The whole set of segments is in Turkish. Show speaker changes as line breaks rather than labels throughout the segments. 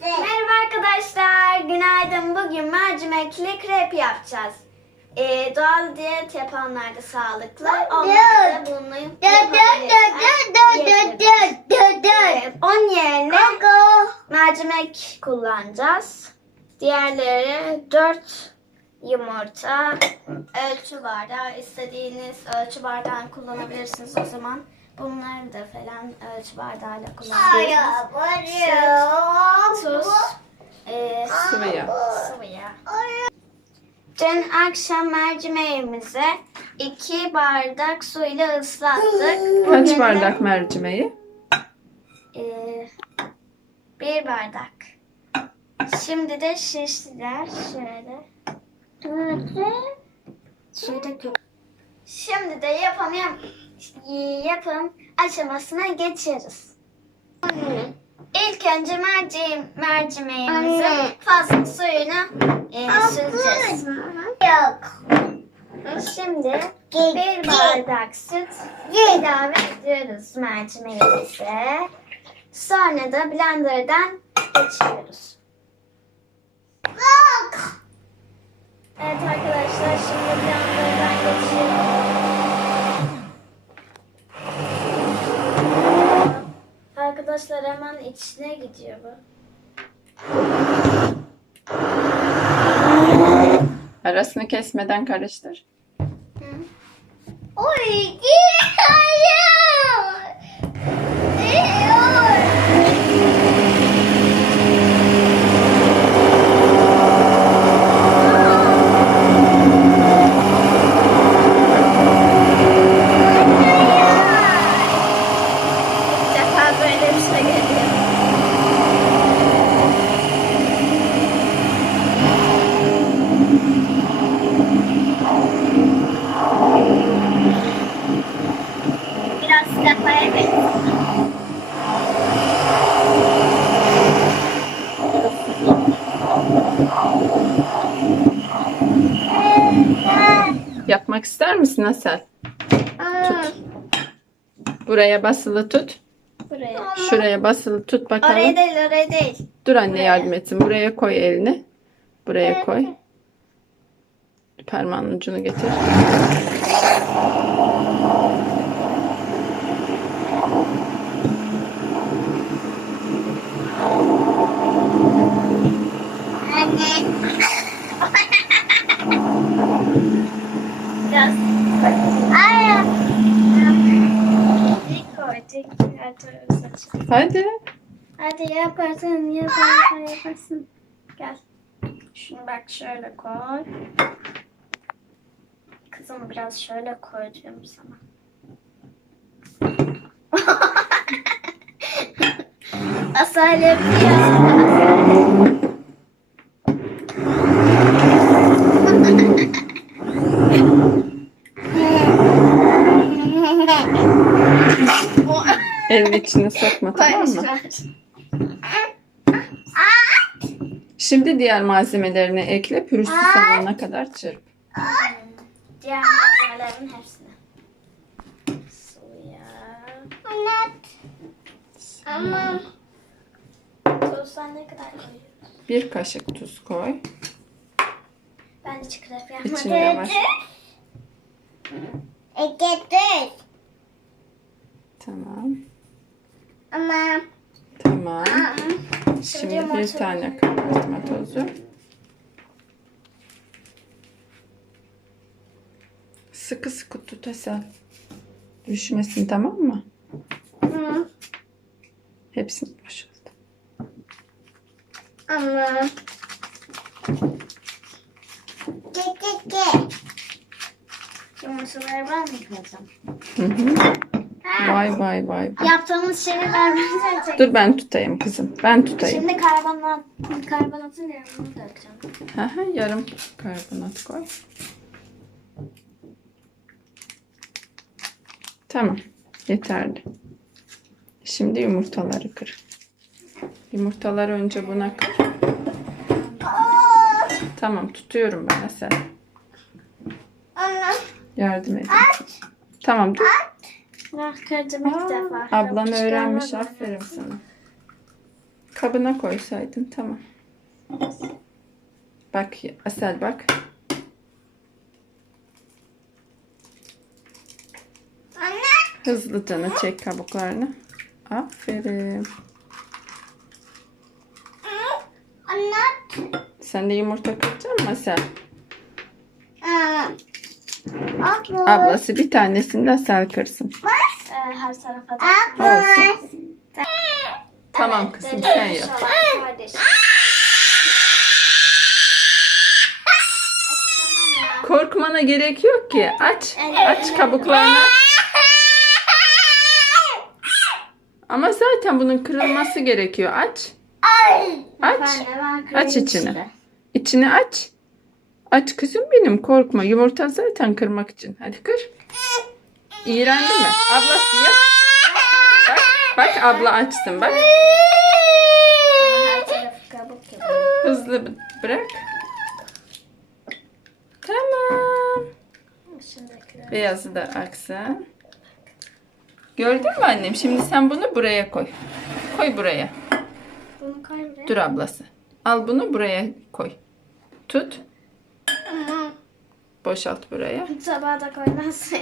Merhaba arkadaşlar, günaydın. Bugün mercimekli krep yapacağız. Ee, doğal diyet yapanlar da sağlıklı, onlar da bunu yapabilirler. Onun yerine mercimek kullanacağız. Diğerleri 4 yumurta, ölçü bardağı, istediğiniz ölçü bardağını kullanabilirsiniz o zaman. Bunları da falan ölçü bardağıyla kullanabilirsiniz. Tuz, e,
Sıvı yağ.
sıvı yağ. Dün akşam mercimeğimizi iki bardak suyla ıslattık. Bugün
Kaç
de,
bardak mercimeği?
e, bir bardak. Şimdi de şiştiler. Şöyle. Suyu döküyorum. Şimdi de yapım, yap- yapım aşamasına geçeriz. İlk önce merci, mercimeğimizin fazla suyunu e, süreceğiz.
Yok.
Şimdi bir bardak süt ilave ediyoruz mercimeğimize. Sonra da blenderdan geçiriyoruz. Evet arkadaşlar şimdi blenderdan geçiyorum. Arkadaşlar hemen içine gidiyor bu.
Arasını kesmeden karıştır.
Oy, hayır.
İlk defa böyle bir şey geliyor. Biraz kafaya
Yapmak ister misin Asel? Tut. Buraya basılı tut.
Buraya.
Şuraya basılı tut bakalım.
Oraya değil, oraya değil.
Dur anne yardım etsin. Buraya koy elini. Buraya koy. Parmağın ucunu getir.
Biraz.
Ay.
Açık.
Hadi.
Hadi yaparsın, yaparsın, yaparsın. Gel. Şunu bak şöyle koy. Kızım biraz şöyle koy diyorum sana. Asal yapıyor.
Elini içine sokma tamam mı? Şimdi diğer malzemelerini ekle. Pürüzsüz olana kadar çırp.
Diğer malzemelerin hepsini. Suya.
Ama
Tuzdan ne kadar koyuyoruz?
Bir kaşık tuz koy.
Ben hiç krep yapmadım.
İçinde var.
getir.
Tamam.
Ama
Tamam.
Şimdi
bir tane kabartma tozu. Sıkı sıkı tut Asel. Düşmesin tamam mı?
Hı.
Hepsini boşalt.
ama Git git git.
Yumurtaları ben mi kıracağım?
Hı hı. Vay vay vay.
Yaptığımız şeyi vermeyecek.
Dur ben tutayım kızım. Ben tutayım.
Şimdi karbonat, karbonatın yarımını dökeceğim.
Hı hı, yarım karbonat koy. Tamam. Yeterli. Şimdi yumurtaları kır. Yumurtaları önce buna kır. Tamam tutuyorum ben sen. Yardım edin. Tamam dur.
Ah kırdım ilk defa.
Ablan
Yok,
öğrenmiş
çıkarmadım.
aferin sana. kabına koysaydın tamam. Bak Asel bak.
Anne.
Hızlıca çek kabuklarını. Aferin.
Anne.
Sen de yumurta kıracak mısın Asel?
Abla.
Ablası bir tanesini de Asel kırsın.
Ee, her tarafa da.
Abla.
Tamam kızım sen yap.
inşallah.
Korkmana gerek yok ki. Aç. Aç kabuklarını. Ama zaten bunun kırılması gerekiyor. Aç. Aç. Aç içini. İçini aç. Aç kızım benim korkma. Yumurta zaten kırmak için. Hadi kır. İğrendi mi? Ablası yap. Bak, bak abla açsın bak. Hızlı bırak. Tamam. Beyazı da aksın. Gördün mü annem? Şimdi sen bunu buraya koy. Koy buraya.
Bunu koy buraya.
Dur ablası. Al bunu buraya koy. Tut. Boşalt buraya.
Tabağa da koymazsın.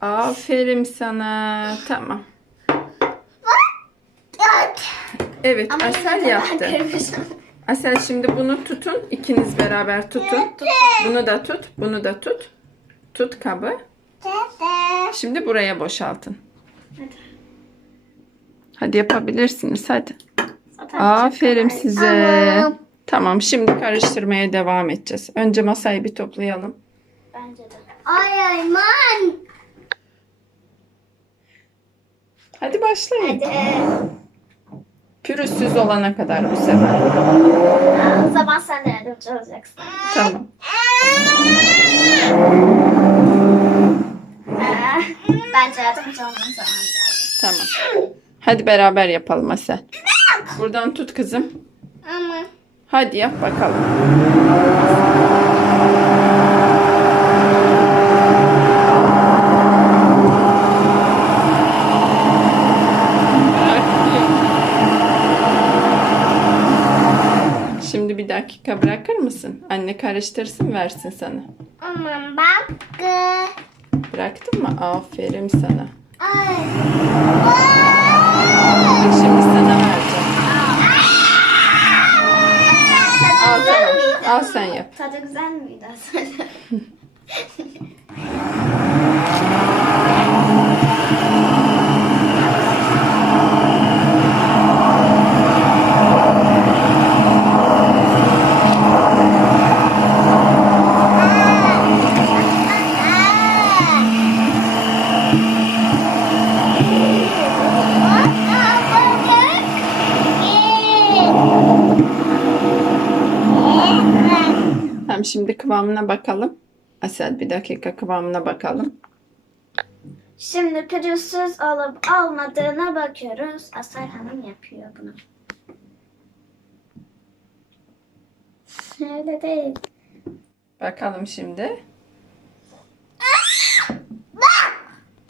Aferin sana. Tamam. Evet
Ama
Asel yaptı. Asel şimdi bunu tutun. İkiniz beraber tutun. Bunu da tut. Bunu da tut. Tut kabı. Şimdi buraya boşaltın.
Hadi.
Hadi yapabilirsiniz hadi.
Zaten
Aferin size.
Tamam.
Tamam şimdi karıştırmaya devam edeceğiz. Önce masayı bir toplayalım.
Bence de.
Ay ay man.
Hadi başlayın.
Hadi.
Pürüzsüz olana kadar bu sefer.
O zaman sen de yardımcı olacaksın.
Tamam.
Ee, bence yardımcı olmanın zamanı geldi.
Tamam. Hadi beraber yapalım Asel. Buradan tut kızım.
Ama.
Hadi yap bakalım. Şimdi bir dakika bırakır mısın? Anne karıştırsın versin sana.
Aman bak.
Bıraktın mı? Aferin sana.
Ay.
Bak şimdi sana vereceğim. Al tamam. Al sen yap.
Tadı güzel miydi aslında?
kıvamına bakalım. Asel bir dakika kıvamına bakalım.
Şimdi pürüzsüz olup olmadığına bakıyoruz. Asar Hanım yapıyor bunu. Öyle değil.
Bakalım şimdi.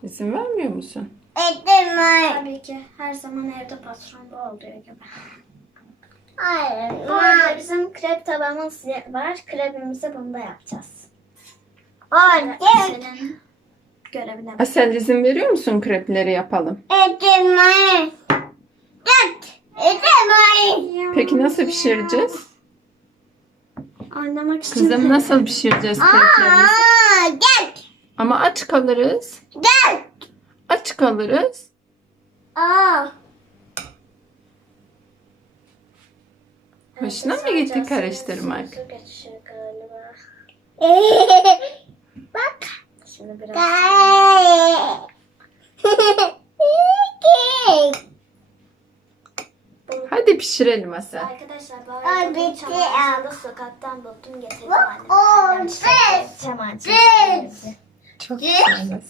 İzin vermiyor musun?
Ettim.
Tabii ki her zaman evde patron bu oluyor gibi.
Ay.
Bu arada bizim krep tabağımız var. Krepimizi bunda yapacağız.
Ay.
Senin görevine bak.
Asel izin veriyor musun krepleri yapalım?
Git. Ettim ay.
Peki nasıl pişireceğiz?
Oynamak için.
Kızım nasıl pişireceğiz kreplerimizi?
Aa, git.
Ama aç kalırız.
Git.
Aç kalırız.
Aa.
Hoşuna mı gitti karıştırmak?
Bak.
Şimdi biraz.
Hadi pişirelim Asel.
Arkadaşlar bu arada çamaşırda sokaktan buldum getirdim. Çamaşır.
Çok
güzel.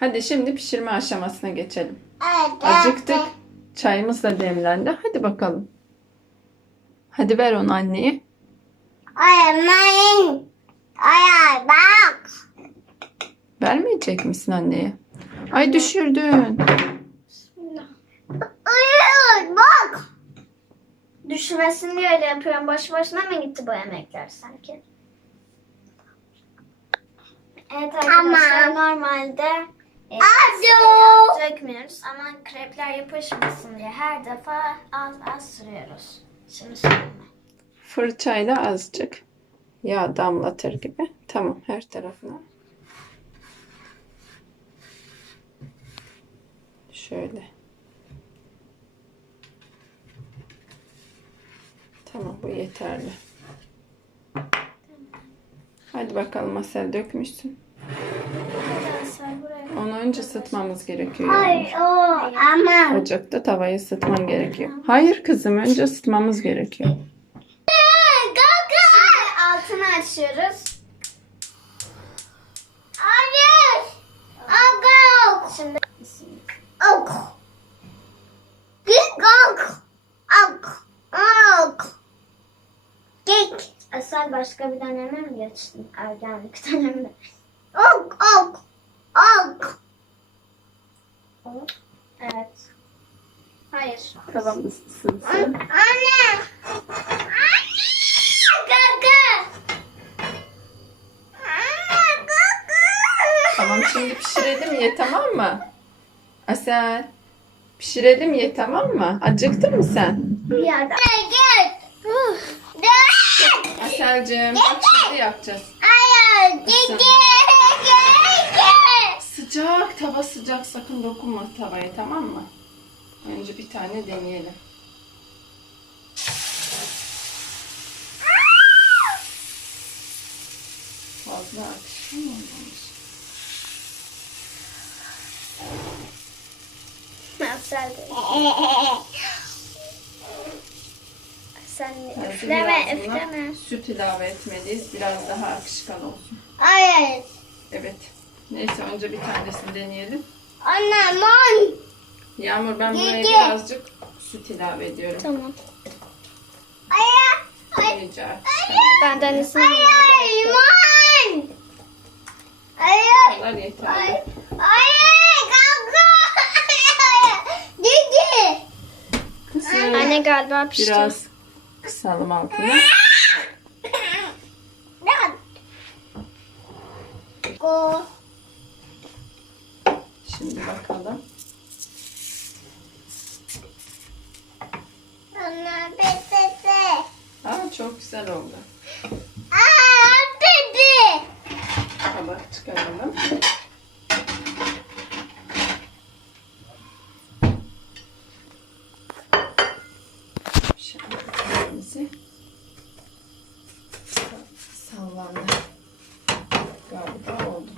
Hadi şimdi pişirme aşamasına geçelim. Acıktık. Çayımız da demlendi. Hadi bakalım. Hadi ver onu anneye.
Ay, aman. Ay, ay, bak.
Vermeyecek misin anneye? Ay düşürdün.
Hayır bak.
Düşmesin diye öyle yapıyorum. Boş boşuna mı gitti bu emekler sanki? Evet arkadaşlar
Tamam.
normalde
Alo.
dökmüyoruz ama krepler yapışmasın diye her defa az az sürüyoruz. Şimdi sürme.
Fırçayla azıcık yağ damlatır gibi. Tamam her tarafına. Şöyle. Tamam bu yeterli. Hadi bakalım Asel dökmüşsün. Önce ısıtmamız gerekiyor.
Hayır o ama.
Ocakta tavayı ısıtman gerekiyor. Hayır kızım önce ısıtmamız gerekiyor.
Altını açıyoruz.
Hayır. Aga.
Şimdi
Ok. Gik ok. Ok. Ok. Gik.
Asel başka bir döneme mi geçtin? Ergenlik döneminde.
Ok ok. Ok.
Evet. Hayır.
Tavam ısınsın.
Anne. Anne. Kaka. Anne kaka.
Tamam şimdi pişirelim ye tamam mı? Asel. Pişirelim ye tamam mı? Acıktın mı sen?
Bir yerde.
Git.
Aselcim bak şimdi yapacağız.
Hayır. Git.
Sıcak tava sıcak sakın dokunma tavaya tamam mı? Önce bir tane deneyelim. Fazla akışkan olmamış.
Sen
Hadi
üfleme üfleme.
Süt ilave etmeliyiz. Biraz daha akışkan olsun.
Hayır.
Evet. Neyse önce bir tanesini deneyelim.
Anne man.
Yağmur ben buraya
Yedi.
birazcık süt ilave ediyorum.
Tamam.
Hayır.
İyice akışkan.
Ben denesine
Hayır. Man. Hayır.
Kadar yeterli.
Hayır. Hayır. Kaka. Gidi.
Kısın.
Anne galiba pişti.
Biraz kısalım altını.
Go.
Şimdi bakalım.
Anne bebe.
Aa çok güzel oldu.
Aa bebe.
Tabak çıkaralım. Şöyle elimizi sallandı. Galiba oldu.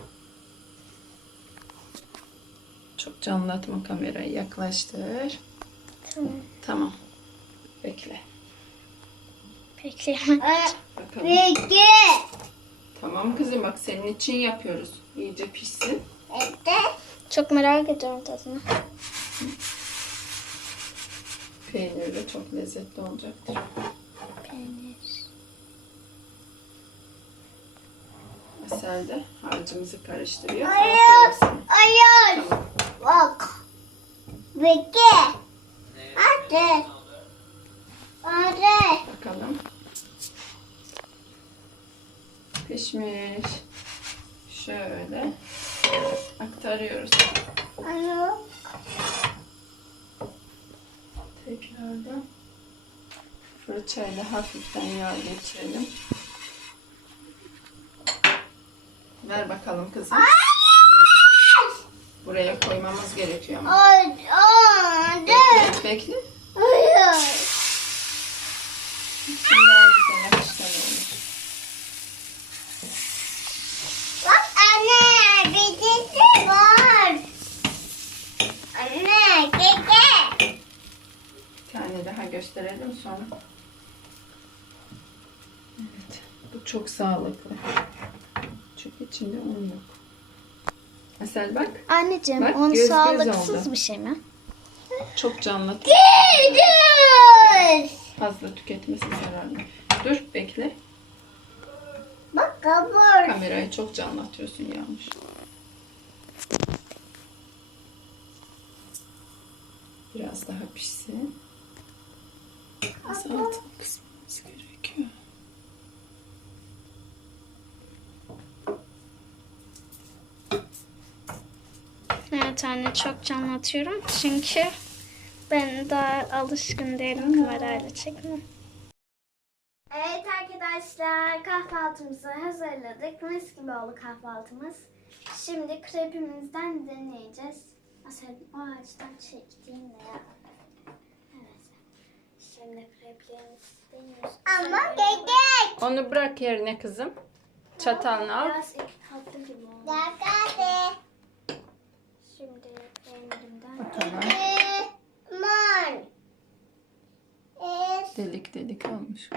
Çok canlatma kamerayı yaklaştır.
Tamam.
Tamam. Bekle.
Peki.
Bakalım.
Peki.
Tamam kızım bak senin için yapıyoruz. İyice pişsin.
Ete.
Çok merak ediyorum tadını.
Peynirli çok lezzetli olacaktır.
Peynir.
Asel de harcımızı karıştırıyor. Sana.
Hayır.
Tamam.
Bak. Peki. Hadi. Hadi.
Bakalım. Pişmiş. Şöyle aktarıyoruz.
Alo.
Tekrardan fırçayla hafiften yağ geçirelim. Ver bakalım kızım. Buraya koymamız gerekiyor ama. Bekle, bekle.
Hayır.
Şimdi daha güzel akışkan olur.
Bak anne. Var. Anne. Keke.
Bir tane daha gösterelim sonra. Evet. Bu çok sağlıklı. Çünkü içinde un yok. Asel bak.
Anneciğim
Bak,
un
göz göz
sağlıksız
oldu.
bir şey mi?
Çok canlı.
Gidiyoruz.
Fazla tüketmesi zararlı. Dur bekle.
Bak kabur.
Kamerayı çok canlatıyorsun Yağmur. Biraz daha pişsin. Salata kısmımız gerekiyor.
Evet anne çok anlatıyorum çünkü ben daha alışkın değilim kamerayla çekmeye. Evet arkadaşlar kahvaltımızı hazırladık. Mis gibi oldu kahvaltımız. Şimdi krepimizden deneyeceğiz. Mesela o ağaçtan çektiğimle ya. Evet. Şimdi kreplerimizi deniyoruz.
Ama dedek.
Onu bırak yerine kızım. Çatalını al.
Biraz tatlı gibi oldu.
Dakika.
Şimdi peynirimden.
Es.
Delik delik olmuş.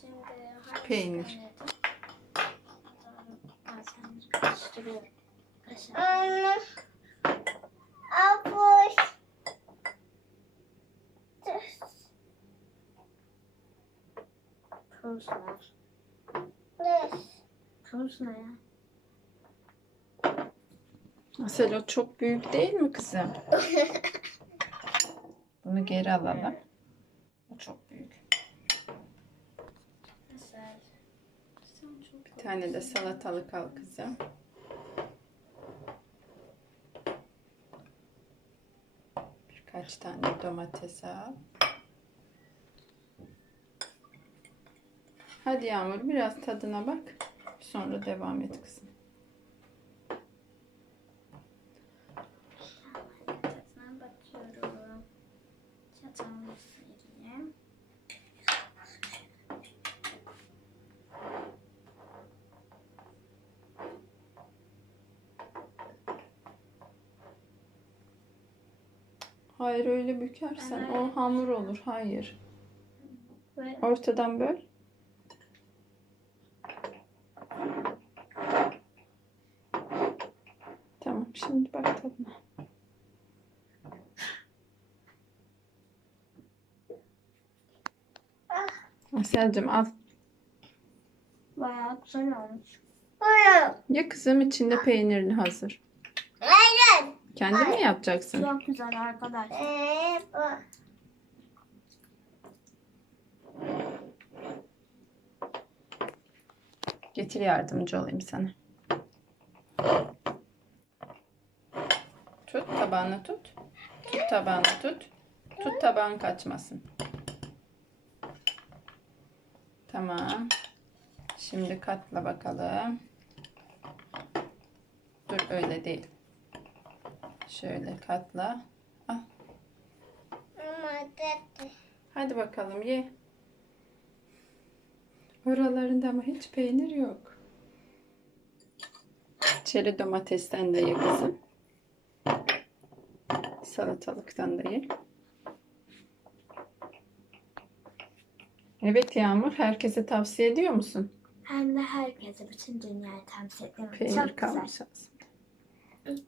Şimdi
Peynir.
Bazen karıştırıyorum. Tuz.
Yes.
Tuz ne ya?
Asel o çok büyük değil mi kızım? Bunu geri alalım. O çok büyük. Bir tane de salatalık al kızım. Birkaç tane domates al. Hadi Yağmur biraz tadına bak. Sonra devam et kızım.
tadına bakıyorum. Çatalımı vereyim.
Hayır öyle bükersen o hamur olur. Hayır. Ortadan böl. Tamam şimdi bak tadına. Aselcim al.
bayağı güzel olmuş.
Buyurun.
Ya kızım içinde peynirini hazır.
Aynen.
Kendin mi yapacaksın?
Çok güzel arkadaşlar.
Ee, bu.
Getir yardımcı olayım sana. Tut tabağını tut. Tut tabağını tut. Tut tabağın kaçmasın. Tamam. Şimdi katla bakalım. Dur öyle değil. Şöyle katla.
Dedi.
Hadi bakalım ye. Oralarında ama hiç peynir yok. Çeri domatesten de ye kızım. Salatalıktan da ye. Evet Yağmur, herkese tavsiye ediyor musun?
Hem de herkese bütün dünyayı temsil ediyorum.
Peynir
Çok güzel.
kalmış aslında.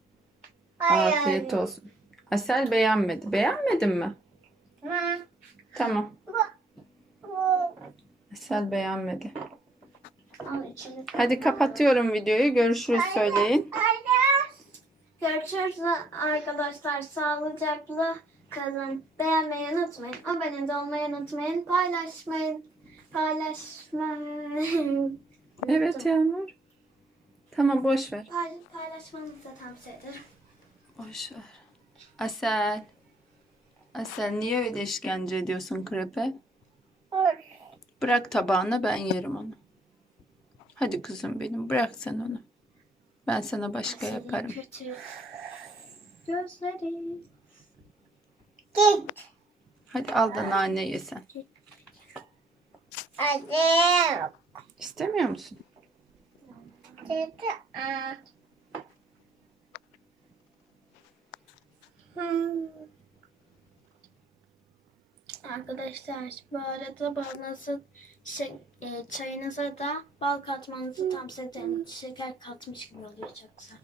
Hayır.
Afiyet olsun. Asel beğenmedi. Beğenmedin mi?
Ma.
Tamam. Asel beğenmedi. Hadi kapatıyorum videoyu. Görüşürüz söyleyin.
Görüşürüz arkadaşlar. Sağlıcakla kalın. Beğenmeyi unutmayın. Abone de olmayı unutmayın. Paylaşmayın. Paylaşmayın.
Evet Yağmur. Tamam boş ver.
Pay, paylaşmanızı da tavsiye ederim.
Boş ver. Asel. Asel niye öyle işkence ediyorsun krepe? Bırak tabağına ben yerim onu. Hadi kızım benim bırak sen onu. Ben sana başka yaparım.
Kötü. Gözleri.
Git.
Hadi al da nane ye sen.
Hadi.
İstemiyor musun?
Dedi.
Arkadaşlar bu arada balınızı e, çayınıza da bal katmanızı tavsiye ederim. Şeker katmış gibi oluyor çok güzel.